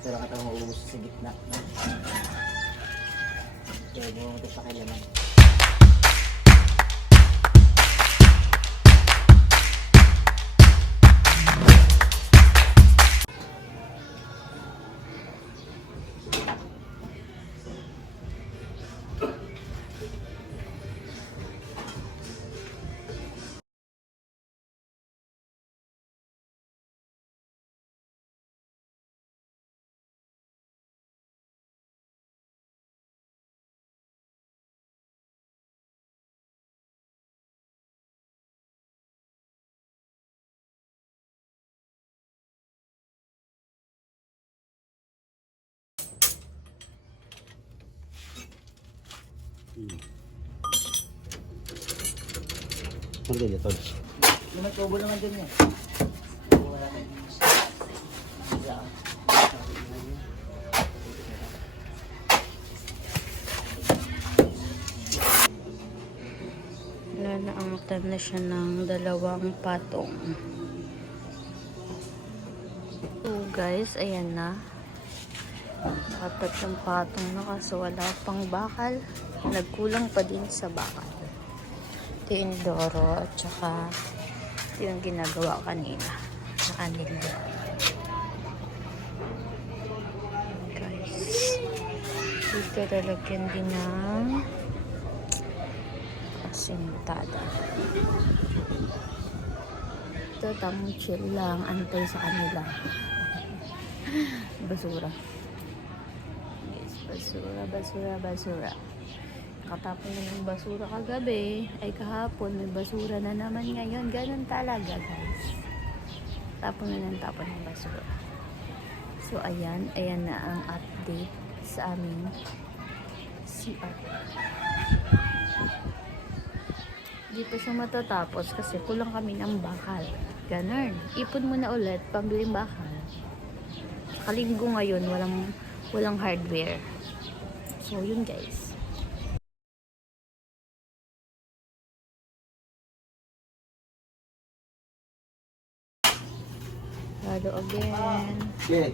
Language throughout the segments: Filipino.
Pero katang mauubos sa gitna. No? Kaya bumunta sa kailangan. Hindi dito. May tubo naman dun yan. Wala na yung Nanaangtan na siya ng 2 patong. So guys, ayan na. 4 patong na kaso wala pang bakal. Nagkulang pa din sa bakal. Ito yung Doro at saka ito yung ginagawa kanina sa kanila. Guys, dito lalagyan din ng asintada. Ito tamang chill lang, antay sa kanila. Basura. Yes, basura. Katapon na ng basura kagabi, ay kahapon, may basura na naman ngayon. Ganun talaga, guys. Tapon na ng basura. So, ayan na ang update sa aming CR. Di pa siya matatapos kasi kulang kami ng bakal. Ganun. Ipon mo na ulit, pambiling bakal. Kalinggo ngayon, walang hardware. So, yun guys. Lalo again. Okay.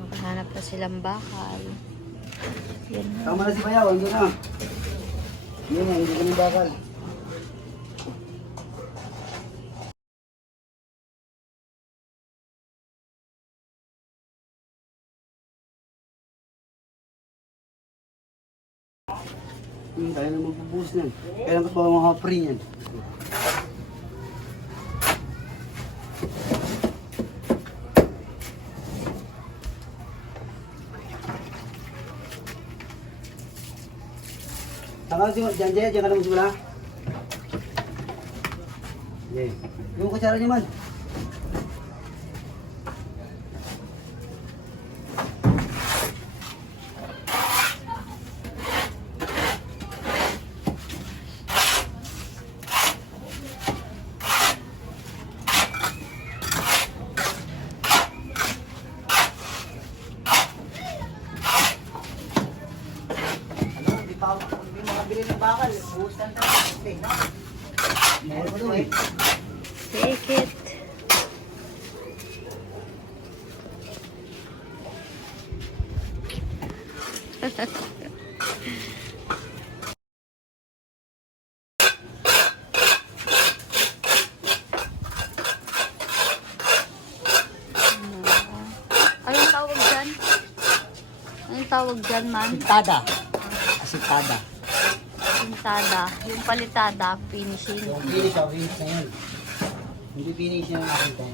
Makahanap na silang bakal. Yan na. Tama na si Bayaw, andun na. Yun na, hindi kami bakal. Kaya na magbubuhos na. Kailan ka pa mga free yan? Saka si Janjay, diyan ka naman simula. Okay. Yung kutsara niya man. Hindi makabili ng bakal. Buhusan tayo. Okay, no? Meron mo eh. Take it. Anong tawag dyan? Anong tawag dyan, man? Asitada. Asitada. Pintada. Yung palitada, finishing. Yung finish na yun. Hindi finish na yung akin to.